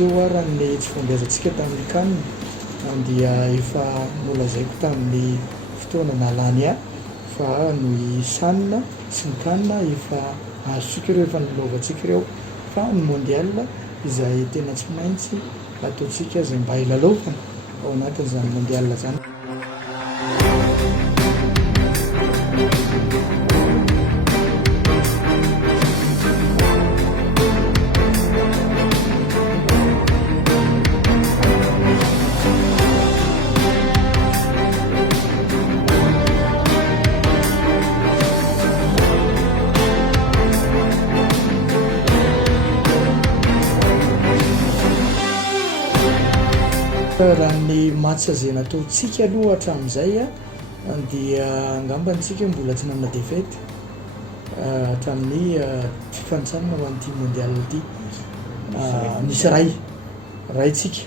teo raha ny tsy fombiazantsika tamin'ny kanina dia efa nolazaiko tamin'ny fotoana nalany fa ny sanina sy ny kanina efa azotsika ireo efa nilovantsika ireo fa ny mondial izay tena tsy maintsy ataontsika zay mba ilalovana ao anatin'izany mondial zany. Raha ny match zay nataontsika aloha hatramin'izay dia angambantsika mbola tsy nanana défaite hatramin'ny fifanintsanana ho an'ity mondial ity. Nisy raitsika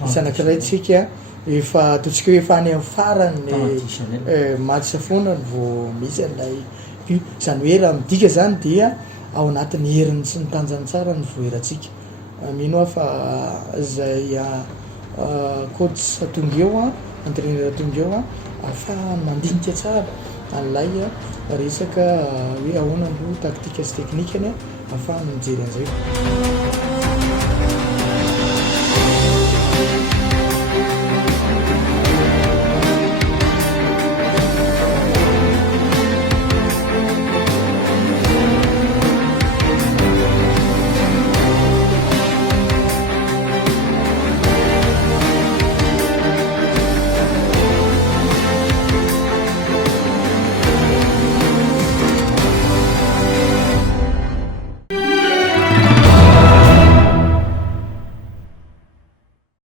nisy anankiraitsika efa ataontsika hoe efa any amin'ny farany match foana vao misy an'ilay but, zany hoe raha midika zany dia ao anatin'ny herin'ny sy ny tanjany tsara ny voherantsika. Mino aho fa zay coach tonga eo entraîneur tonga eo ahafahany mandinika tsara an'ilay resaka hoe ahoana no taktika sy teknikany ahafahany mijery an'izay.